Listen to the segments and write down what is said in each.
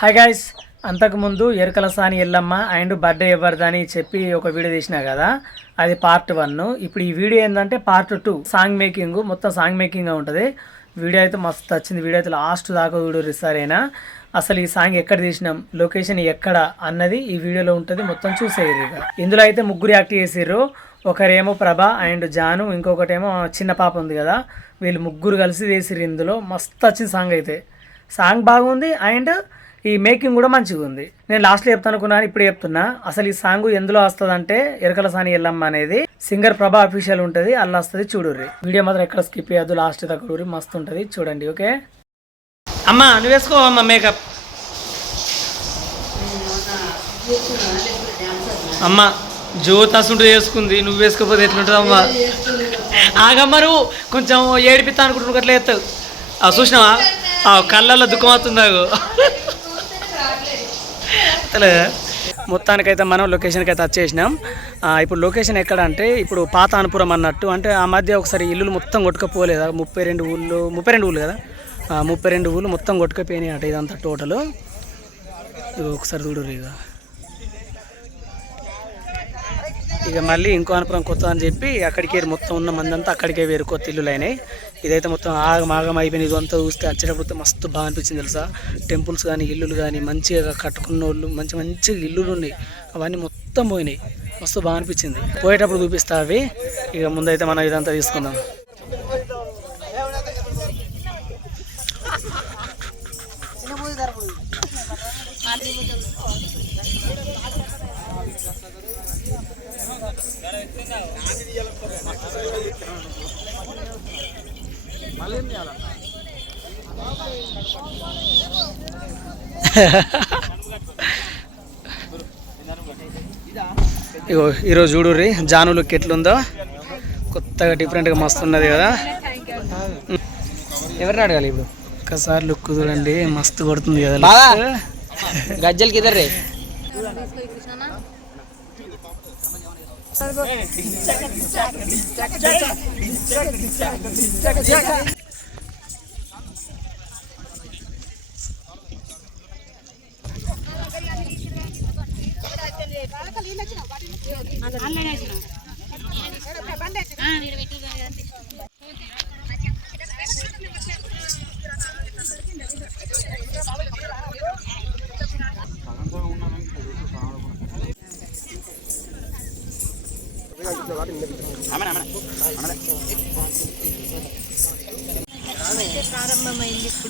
Hi guys, అంతకుముందు ఎరుకల సాని Yellamma and birthday ఎవరిదని చెప్పి ఒక వీడియో తీసినా కదా, అది పార్ట్ 1. ఇప్పుడు ఈ వీడియో ఏంటంటే పార్ట్ 2. సాంగ్ మేకింగ్, మొత్తం సాంగ్ మేకింగ్ ఉంటుంది. వీడియో అయితే మస్తు వచ్చింది. వీడియో అయితే లాస్ట్ దాకా వీడియో సరేనా. అసలు ఈ సాంగ్ ఎక్కడ తీసినాం, లొకేషన్ ఎక్కడ అన్నది ఈ వీడియోలో ఉంటుంది. మొత్తం చూసేయరు. ఇక ఇందులో అయితే ముగ్గురు యాక్ట్ చేసారు. ఒకరేమో ప్రభ అండ్ జాను, ఇంకొకటేమో చిన్న పాప ఉంది కదా. వీళ్ళు ముగ్గురు కలిసి చేసిర్రు. ఇందులో మస్తు వచ్చింది సాంగ్. అయితే సాంగ్ బాగుంది అండ్ ఈ మేకింగ్ కూడా మంచిగా ఉంది. నేను లాస్ట్లో చెప్తాను అనుకున్నాను, ఇప్పుడు చెప్తున్నా. అసలు ఈ సాంగ్ ఎందులో వస్తుంది అంటే ఎరకల సాని ఎల్లమ్మ అనేది సింగర్ ప్రభా అఫీషియల్ ఉంటుంది, అలా వస్తుంది. చూడుర్రి. వీడియో మాత్రం ఎక్కడ స్కిప్ చేయొద్దు, లాస్ట్ దగ్గర మస్తు ఉంటుంది, చూడండి. ఓకే అమ్మా, నువ్వు వేసుకో అమ్మ మేకప్. అమ్మ జ్యోతి అసుంటు వేసుకుంది, నువ్వు వేసుకోకపోతే ఎట్లుంటుంది అమ్మా? ఆగమ్మ, నువ్వు కొంచెం ఏడిపిస్తా అనుకుంటున్నావు, అట్లా ఎత్తావు. చూసినావా కళ్ళల్లో దుఃఖం అవుతుందాగు. మొత్తానికైతే మనం లొకేషన్కి అయితే వచ్చేసినాం. ఇప్పుడు లొకేషన్ ఎక్కడ అంటే, ఇప్పుడు పాత అనుపురం అన్నట్టు. అంటే ఆ మధ్య ఒకసారి ఇల్లులు మొత్తం కొట్టుకపోలేదా, 32 ఊళ్ళు కదా, 32 ఊళ్ళు మొత్తం కొట్టుకపోయినాయి అట. ఇదంతా టోటల్ ఒకసారి చూడరు. ఇక మళ్ళీ ఇంకో అనుపురం కొత్త అని చెప్పి అక్కడికే మొత్తం ఉన్న మందంతా అక్కడికే వేరు కొత్త ఇల్లులు అయినాయి. ఇదైతే మొత్తం ఆగం అయిపోయింది. ఇదంతా చూస్తే వచ్చేటప్పుడు మస్తు బాగా అనిపించింది తెలుసా. టెంపుల్స్ కానీ ఇల్లులు కానీ మంచిగా కట్టుకున్న వాళ్ళు మంచి ఇల్లులు ఉన్నాయి, అవన్నీ మొత్తం పోయినాయి. మస్తు బాగా అనిపించింది. పోయేటప్పుడు చూపిస్తా అవి. ఇక ముందైతే మనం ఇదంతా తీసుకుందాం. ఇగో ఈరోజు చూడుర్రి జాను లుక్ ఎట్లుందో, కొత్తగా డిఫరెంట్గా మస్తు ఉన్నది కదా. ఎవరిని అడగాలి ఇప్పుడు? ఒక్కసారి లుక్ చూడండి, మస్తు కొడుతుంది కదా. గజ్జలకి ఇద్దరు రే.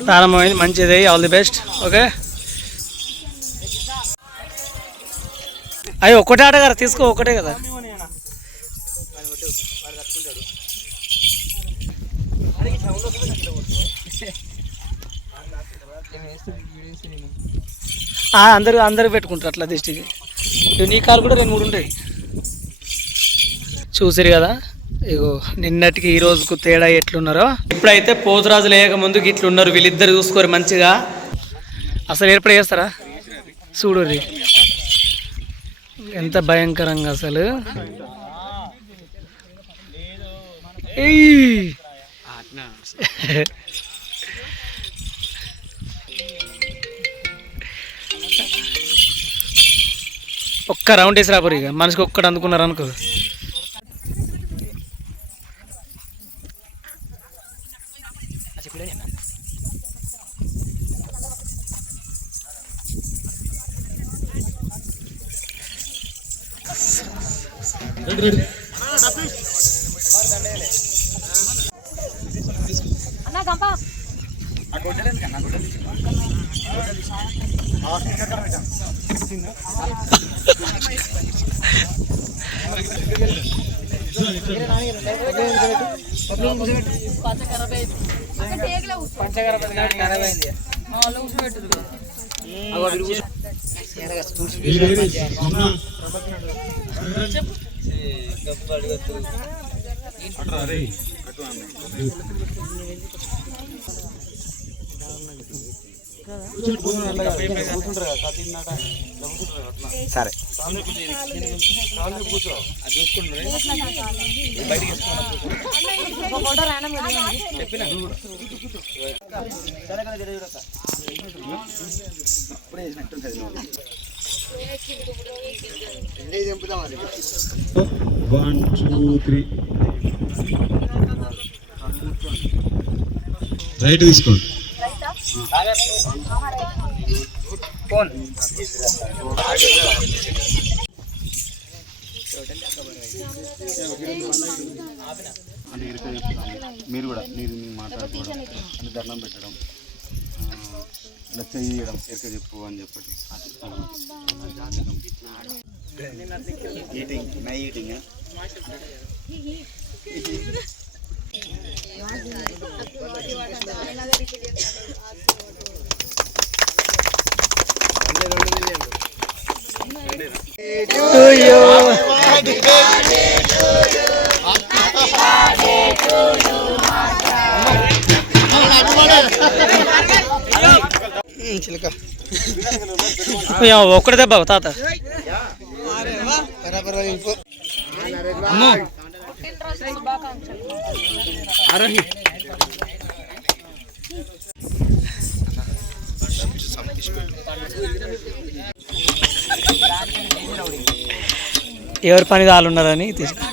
ప్రారంభమైంది, మంచిది. All the best. ఓకే, అయ్యి ఒక్కటే ఆట కదా, తీసుకో, ఒక్కటే కదా. అందరు పెట్టుకుంటారు అట్లా దిష్టికి. నీ కారు కూడా 2-3 ఉంటాయి. చూసిరు కదా, ఇగో నిన్నటికి ఈ రోజుకు తేడా ఎట్లున్నారో. ఇప్పుడైతే పోతురాజు లేక ముందుకు ఇట్లున్నారు వీళ్ళిద్దరు. చూసుకోరు మంచిగా. అసలు ఏర్పడి చేస్తారా చూడుర్రి, ఎంత భయంకరంగా అసలు. ఒక్క రౌండ్ వేసి రాబోరు. ఇక మనిషికి ఒక్కటి అందుకున్నారు అనుకో. సరే One, two, three. రైట్ తీసుకోండి. మీరు కూడా మీరు మాట్లాడుకోవడం అని దండం పెట్టడం ఇలా చెయ్యడం ఎక్క చెప్పు అని చెప్పడం ఈటింగ్ నై ఈటింగ్ ఒక్కడే దెబ్బ తాత ఎవరి పని వాళ్ళు ఉన్నారని తీసుకు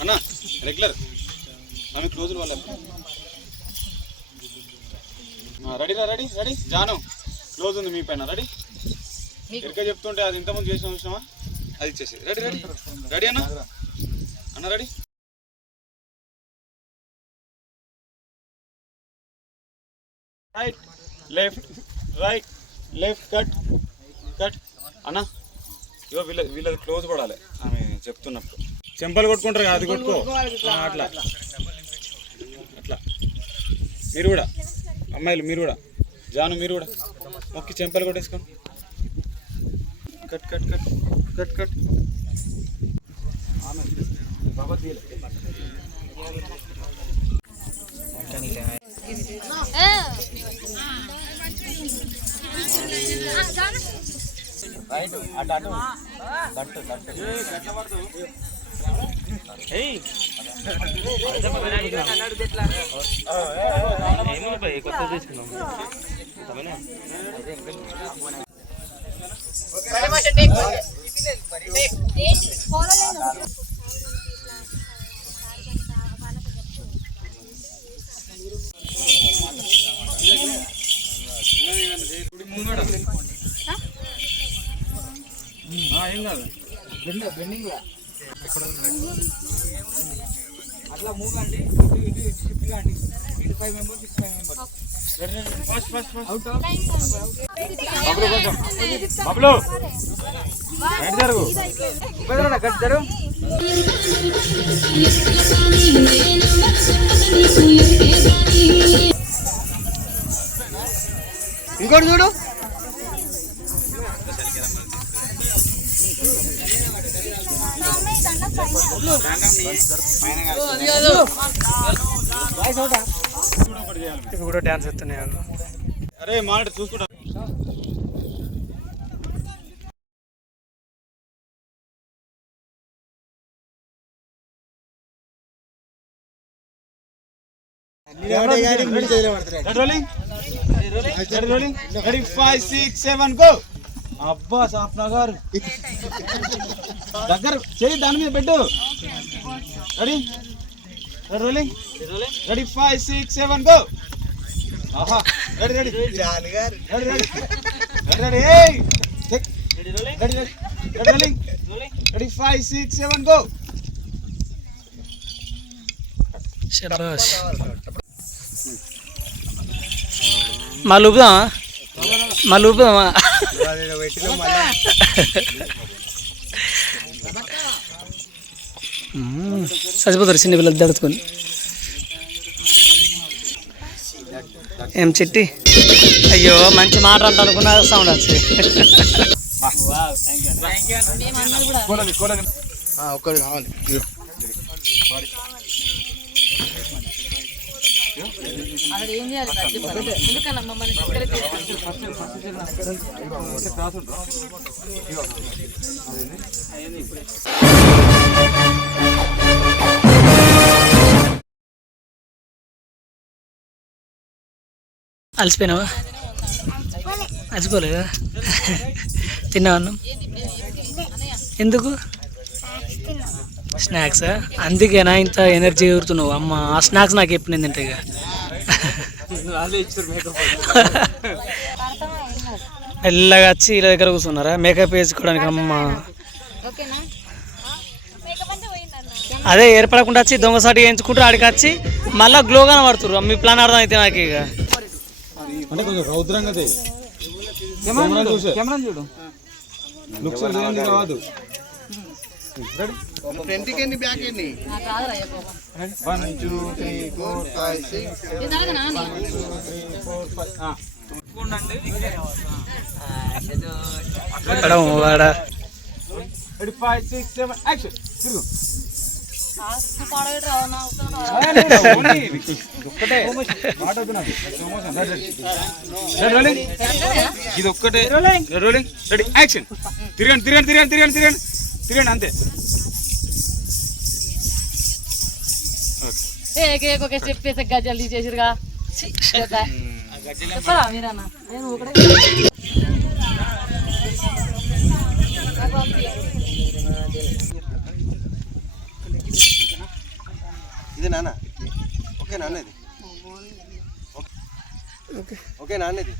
అన్నా రెగ్యులర్ ఆమె క్లోజ్ వాళ్ళ రెడీ రెడీ రెడీ జాను క్లోజ్ ఉంది మీ పైన రెడీ ఎక్కడ చెప్తుంటే అది ఇంతకుముందు చేసిన చూసినామా అది ఇచ్చేసి రెడీ రెడీ రెడీ అన్న అన్న ready right left cut cut అన్న ఇగో వీళ్ళది క్లోజ్ పడాలి ఆమె చెప్తున్నప్పుడు చెంపలు కొట్టుకుంటారు కదా అది కొట్టుకో అట్లా అట్లా మీరు కూడా అమ్మాయిలు మీరు కూడా జాను మీరు కూడా మొక్కి చెంపలు కొట్టేసుకోండి cut cut cut cut cut right అటు అటు కట్టు కట్టు కొత్త తీసుకున్నాం ఏం కాదు బెండింగ్ అట్లా మూవ్ అండి షిఫ్ట్ కాండి 5 members 6 members first first out Bablu కొంచెం బబ్లు గట్ జరుగు ఉపేంద్ర గట్ జరుగు ఇంకోటి చూడు కూడా డాన్స్ ఎత్తున్నాయి అరే మానిటర్ చూసుకుంటా రెడీ 5 6 7 గో అబ్బా సాప్నా గారు దగ్గర చేయి దాని మీద పెట్టు రెడీ రోలింగ్ రెడీ 5 6 7 గో ఆహా రెడీ రెడీ జాన్ గారు ready ready ready ready ready rolling ready 5 6 7 go శభాష్ మళ్ళీ ఊపుదామా మళ్ళీ ఊపుదామా చచ్చిపోతారు చిన్న పిల్లలు దడుచుకొని ఏం చిట్టి అయ్యో మంచి మాట అంట అనుకున్నా సౌండ్ వచ్చి ఒక్కటి కావాలి. అలసిపోయినావా? అలసిపోలేదా? తిన్నావా అన్నం? ఎందుకు స్నాక్సా? అందుకేనా ఇంత ఎనర్జీ ఎగురుతున్నావు? అమ్మ ఆ స్నాక్స్ నాకు ఎప్పుడు నేను తింటా ఇక. మెల్లగా వచ్చి ఇలా దగ్గర కూర్చున్నారా మేకప్ వేసుకోవడానికి? అమ్మ అదే ఏర్పడకుండా వచ్చి దొంగసాటి వేయించుకుంటారు, ఆడికి వచ్చి మళ్ళీ గ్లోగానే పడుతురు. మీ ప్లాన్ అర్థం అయితే నాకు ఇక. అంటే కొంచెం రౌద్రంగా చూడు లుక్స్ కాదు. ఫ్రంట్కి ఎన్ని బ్యాక్ ఎన్ని? 1 2 3 4 5 6 5 6 7 యాక్షన్. తిరుగు. ఇది ఒక్కటే రోలింగ్ రెడీ యాక్షన్. తిరగండి తిరగండి తిరగండి తిరగండి తిరగండి తిరగండి అంతే. చెప్పేసి గజ్జలు తీసేసిరుగా మీరన్నా నేను ఒకటే ఇది నాన్న. ఓకే నాన్న ఇది. ఓకే నాన్న ఇది.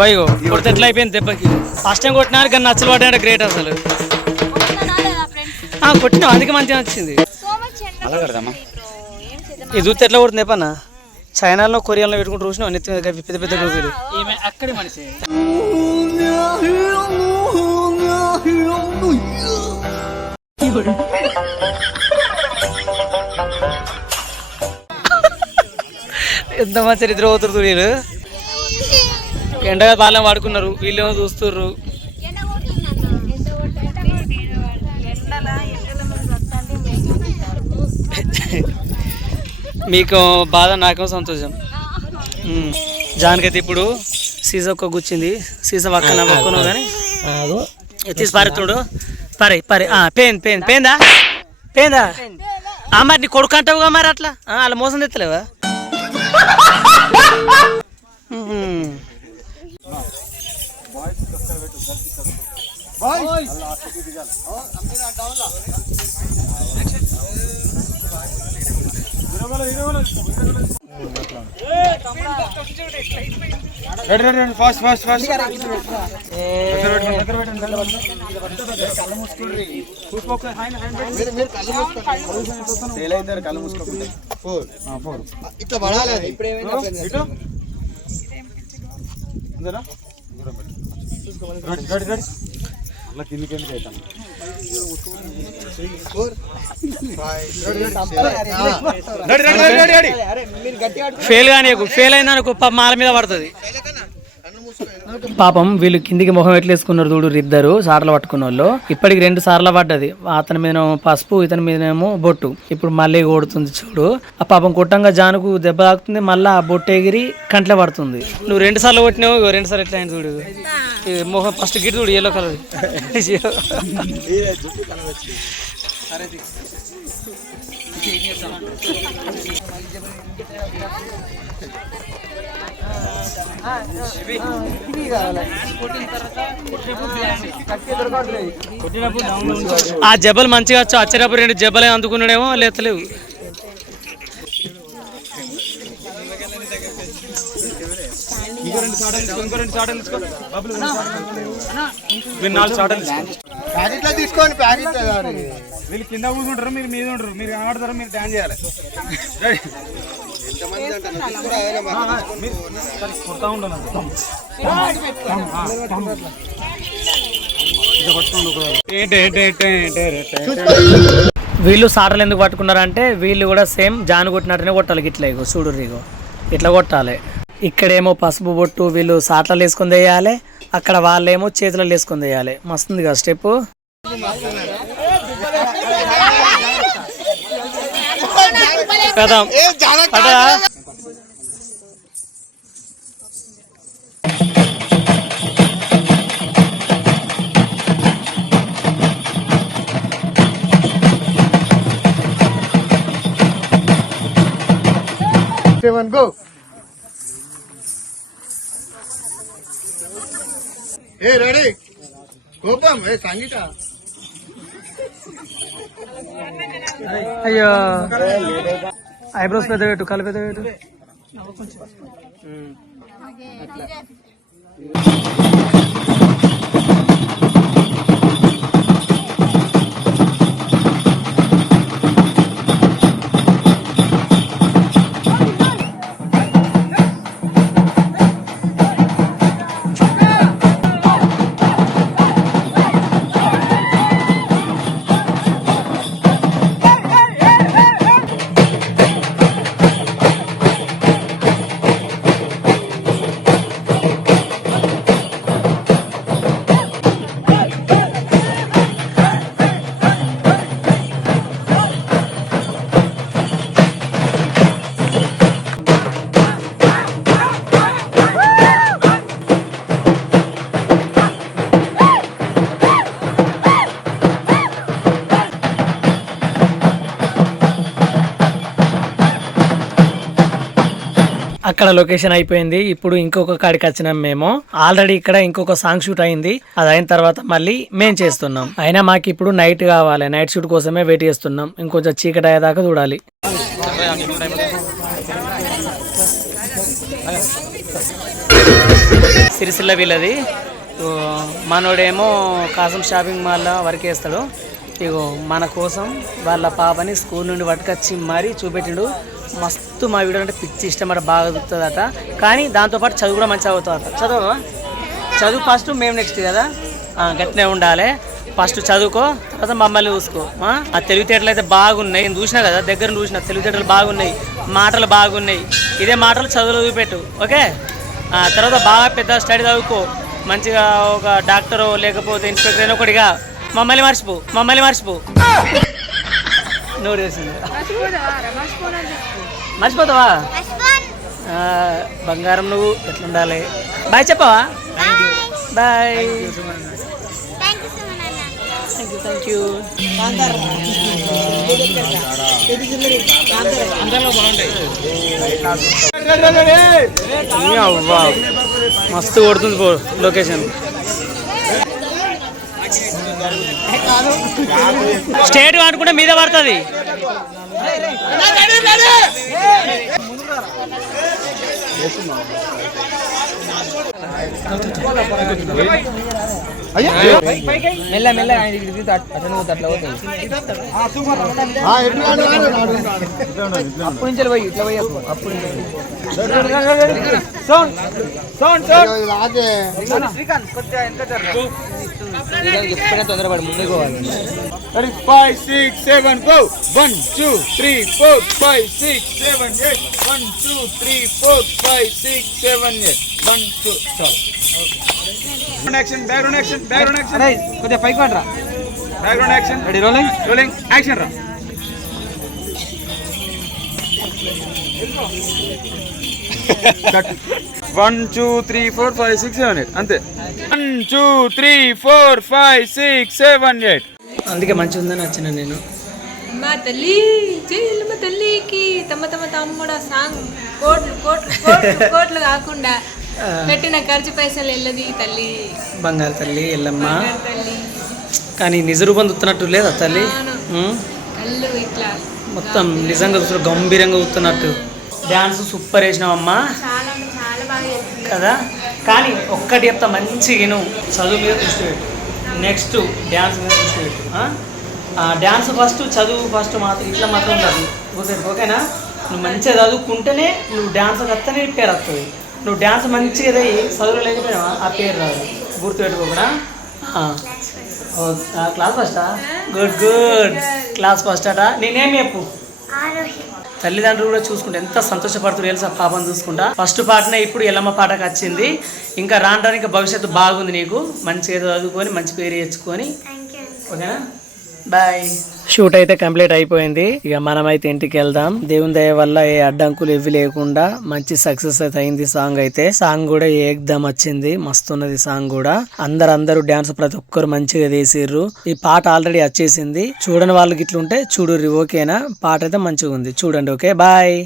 బైగో కొడితే ఎట్లా అయిపోయింది దెబ్బకి? ఫస్ట్ టైం కొట్టినా కానీ నచ్చలు పడ్డా గ్రేట్ అసలు. కొట్టినావు అందుకే మంచిగా వచ్చింది. ఇది చూస్తే ఎట్లా కొడుతుంది చెప్పన్న? చైనాలో కొరియాలో పెట్టుకుంటూ చూసినావు పెద్ద పెద్ద గోపీలు. అక్కడే మనిషి ఎంత మంచి నిద్ర పోతున్నారు వీళ్ళు. ఎండగా బాగా వాడుకున్నారు, వీళ్ళేమో చూస్తుర్రు. మీకు బాధ నాకేమో సంతోషం. జానకైతే ఇప్పుడు సీసా ఒక్క గుచ్చింది. సీసా పక్కన పక్కన కానీ తీసి పారుతుడు. పరే పరే పెయిన్ పెయిన్ పెయిందా పెయిందా? మరి నీ కొడుకు అంటావుగా మరి అట్లా అలా మోసం తెత్తలేవా? Fast fast fast. ఇట్లా పడాలి అది. అలా కిందికి ఎందుకు అవుతాను? ఫెయిల్ కానీ ఫెయిల్ అయిందనుకో మాల మీద పడుతుంది. పాపం వీళ్ళు కిందికి మొహం ఎట్లా వేసుకున్నారు చూడు ఇద్దరు సార్లు పట్టుకున్న వాళ్ళు. ఇప్పటికి 2 సార్లు పడ్డది. అతని మీద పసుపు, ఇతని మీదనేమో బొట్టు. ఇప్పుడు మళ్ళీ కొడుతుంది చూడు. ఆ పాపం కొట్టంగా జానుకు దెబ్బ తాకుతుంది, మళ్ళీ ఆ బొట్టు ఎగిరి కంట్లో పడుతుంది. నువ్వు 2 సార్లు కొట్టినావు, 2 సార్లు ఎట్లా అయింది చూడు. మొహం ఫస్ట్ గిట్ చూడు ఎల్లో కలర్. ఆ జబ్బలు మంచిగా వచ్చు. వచ్చేటప్పుడు 2 జబ్బలే అందుకున్నాడేమో లేతలేవు. తీసుకోండి ప్యాకెట్. వీళ్ళు కింద కూర్చుంటారు, మీరు మీద ఉంటారు. మీరు కనబడతారు, మీరు డాన్స్ చేయాలి. ఇంతమంది అంటారు తీసుకురా ఏదైనా మాకు తీసుకొని కొడతా ఉండాలి వీళ్ళు సాటలు ఎందుకు పట్టుకున్నారంటే వీళ్ళు కూడా సేమ్ జాను కొట్టినట్టునే కొట్టాలి. ఇట్లా ఇగో చూడు ఇగో ఇట్లా కొట్టాలి. ఇక్కడేమో పసుపు బొట్టు వీళ్ళు సాటలు వేసుకొని వేయాలి, అక్కడ వాళ్ళేమో చేతులలో వేసుకొని వేయాలి. మస్తుంది కదా స్టెప్. కదా go. Hey, ready? Gopam, hey, Sangita. అయ్యో ఐబ్రోస్ పెద్ద పెట్టు, కళ్ళు పెద్ద పెట్టు. అక్కడ లొకేషన్ అయిపోయింది. ఇప్పుడు ఇంకొక కాడికి వచ్చినాం మేము. ఆల్రెడీ ఇక్కడ ఇంకొక సాంగ్ షూట్ అయింది. అది అయిన తర్వాత మళ్ళీ మేము చేస్తున్నాం. అయినా మాకు ఇప్పుడు నైట్ కావాలి. నైట్ షూట్ కోసమే వెయిట్ చేస్తున్నాం. ఇంకొంచెం చీకటి అయ్యేదాకా చూడాలి. సిరిసిల్ల వీళ్ళది. మనోడేమో కాసం షాపింగ్ మాల్లో వర్క్ చేస్తాడు. ఇగో మన కోసం వాళ్ళ పాపని స్కూల్ నుండి పట్టుకొచ్చి మరీ చూపెట్టిండు. మస్తు మా వీడియో అంటే పిచ్చి ఇష్టం అట, బాగా దొరుకుతుందట. కానీ దాంతోపాటు చదువు కూడా మంచిగా అవుతుందట. చదువు ఫస్ట్, మేము నెక్స్ట్ కదా, గట్టినే ఉండాలి. ఫస్ట్ చదువుకో, తర్వాత మమ్మల్ని చూసుకో. ఆ తెలివితేటలు అయితే బాగున్నాయి. నేను చూసినా కదా, దగ్గర చూసిన తెలివితేటలు బాగున్నాయి, మాటలు బాగున్నాయి. ఇదే మాటలు చదువులో చూపెట్టు, ఓకే? తర్వాత బాగా పెద్ద స్టడీ చదువుకో, మంచిగా ఒక డాక్టరు లేకపోతే ఇన్స్పెక్టర్ అయినా ఒకటిగా. మమ్మల్ని మర్చిపో నోరు వేసింది. మర్చిపోతావా? బంగారం నువ్వు ఎట్లుండాలి. బాయ్ చెప్పవా? బాయ్. Thank you. మస్తు కొడుతుంది పో లొకేషన్. స్టేట్ అనుకుంటే మీద పడుతుంది. మెల్ల మెల్ల అట్లా అప్పుడు నుంచి పోయి ఇట్లా పోయి అప్పుడు ఎప్పుడైనా తొందరపడి ముందుకు పోవాలి. 5 6 7 go 1 2 3 4 5 6 7 8 1 2 3 4 5 6 7 8 1 2 background action అరే కొద్దిగా పైకి పడరా. background action ready rolling action రా. Cut. 1 2 3 4 5 6 7 8 అంతే. 1 2 3 4 5 6 7 8. అందుకే మంచిగా ఉందని వచ్చిన నేను. మా తల్లి చెల్లెమ్మ తల్లికి తమ తమ్ముడ సాంగ్ కోట్లు కాకుండా పెట్టిన ఖర్చు పైసలు వెళ్ళది తల్లి, బంగారు తల్లి ఎల్లమ్మ. తల్లి కానీ నిజ రూపం చూస్తున్నట్టు లేదా తల్లి? కళ్ళు ఇట్లా మొత్తం నిజంగా చూస్తున్నారు, గంభీరంగా చూస్తున్నట్టు. డ్యాన్స్ సూపర్ వేసినావమ్మా చాలా చాలా బాగా చేసింది కదా. కానీ ఒక్కటి చెప్తా, మంచిగా నువ్వు చదువు మీద దృష్టి పెట్టు, నెక్స్ట్ డ్యాన్స్ మీద దృష్టి పెట్టు. డ్యాన్స్ ఫస్ట్, చదువు ఫస్ట్, మాత్రం ఇట్లా మాత్రం ఉండదు. ఓకేనా? నువ్వు మంచిగా చదువుకుంటేనే నువ్వు డ్యాన్స్ వస్తేనే పేరు వస్తుంది. నువ్వు డ్యాన్స్ మంచిగా చదువులు లేకపోయినా ఆ పేరు రాదు. గుర్తుపెట్టుకోకుండా క్లాస్ ఫస్టా? గుడ్ గుడ్, క్లాస్ ఫస్ట్ అట. నేనేం చెప్పు, తల్లిదండ్రులు కూడా చూసుకుంటే ఎంత సంతోషపడుతుంది తెలుసా పాపను చూసుకుంటా. ఫస్ట్ పాటనే ఇప్పుడు ఎల్లమ్మ పాటకు వచ్చింది. ఇంకా రావడానికి భవిష్యత్తు బాగుంది నీకు. మంచిగా చదువుకొని మంచి పేరు తెచ్చుకొని, ఓకేనా? బాయ్. షూట్ అయితే కంప్లీట్ అయిపోయింది. ఇక మనమైతే ఇంటికి వెళ్దాం. దేవుని దయ వల్ల ఏ అడ్డంకులు ఇవి లేకుండా మంచి సక్సెస్ అయితే అయింది. సాంగ్ కూడా ఏకదమ్ వచ్చింది, మస్తున్నది సాంగ్ కూడా. అందరూ డాన్స్ ప్రతి ఒక్కరు మంచిగా చేసిర్రు. ఈ పాట ఆల్రెడీ వచ్చేసింది, చూడని వాళ్ళకి ఇట్లుంటే చూడుర్రి, ఓకేనా? పాట అయితే మంచిగా ఉంది, చూడండి. Okay, bye.